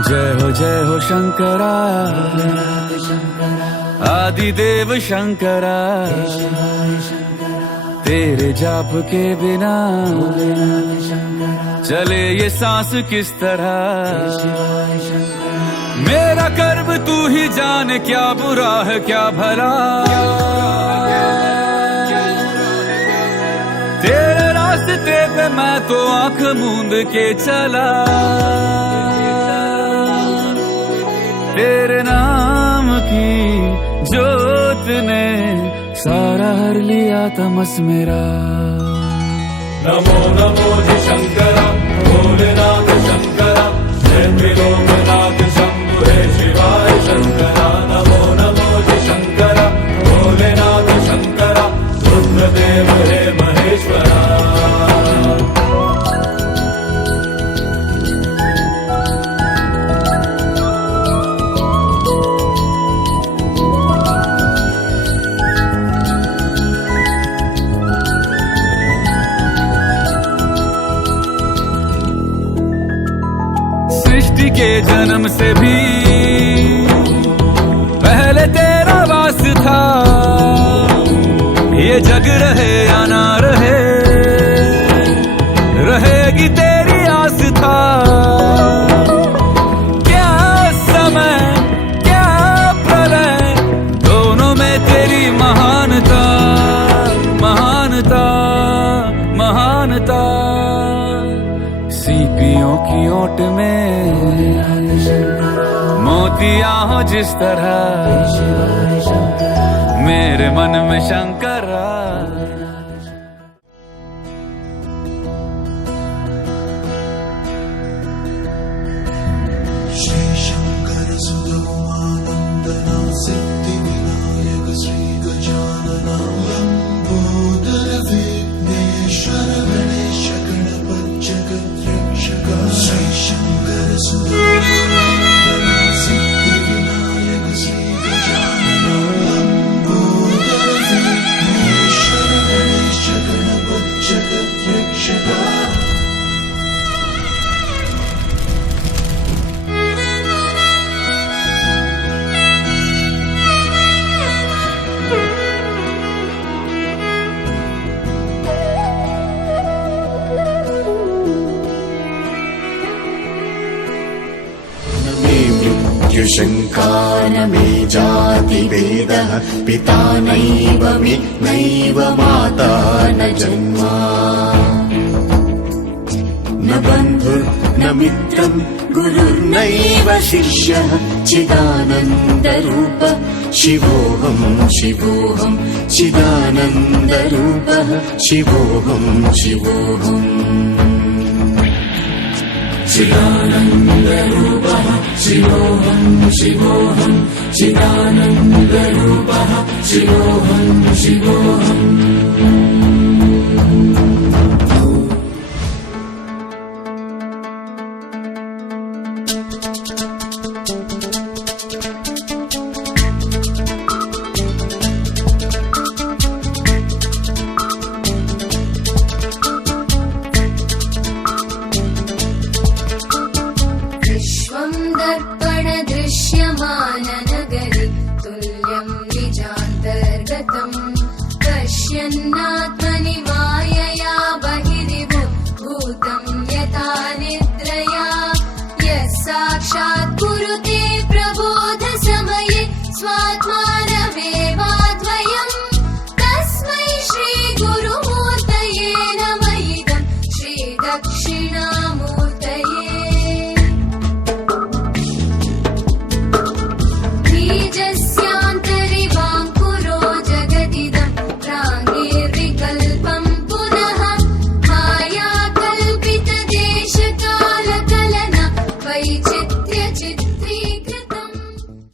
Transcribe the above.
जय हो शंकरा, आदिदेव शंकरा। तेरे जाप के बिना चले ये सांस किस तरह। मेरा कर्म तू ही जाने, क्या बुरा है क्या भला। तेरे रास्ते पे मैं तो आंख मूंद के चला। तेरे नाम की जोत ने सारा हर लिया तमस मेरा। नमो नमो जी शंकरा, भोलेनाथ शंकरा, जय त्रिलोकनाथ शंभु हे शिवाय शंकरा। नमो नमो जी शंकरा, भोलेनाथ शंकरा, रुद्रदेव हे महेश्वरा। सृष्टि के जन्म से भी पहले तेरा वास था। ये जग रहे या ना रहे, रहेगी तेरी आस था। क्या समय क्या प्रलय, दोनों में तेरी महानता महानता महानता। सीपियों की ओट में मोतिया हो जिस तरह, मेरे मन में शंकरा। श्री शंकर सुत उमानंदना, सिद्धि विनायक श्री गजानना, लंबोदर विघ्नेश्वर गणेश गणपति जगद्रक्षक। श्री शंकर सुत उमानंदना, सिद्धि विनायक श्री गजानना, लंबोदर विघ्नेश्वर गणेश गणपति जगद्रक्षक। शंका न मे जाति भेदः, पिता नैव मे नैव माता न जन्मा, न बन्धुर्न मित्रं गुरुर्नैव शिष्यः, चिदानन्दरूप शिवोऽहं शिवोऽहं, चिदानन्दरूपः शिवोऽहं शिवोऽहम्। चिदानन्दरूपः शिवोऽहं शिवोऽहं, चिदानन्दरूपः शिवोऽहं शिवोऽहम्। दर्पणदृश्यमाननगरि तुल्यं निजान्तर्गतम्, पश्यन्नात्मनि मायया बहिर्भूतं यथा निद्रया। यः साक्षात् कुरुते प्रबोधसमये स्वात्मा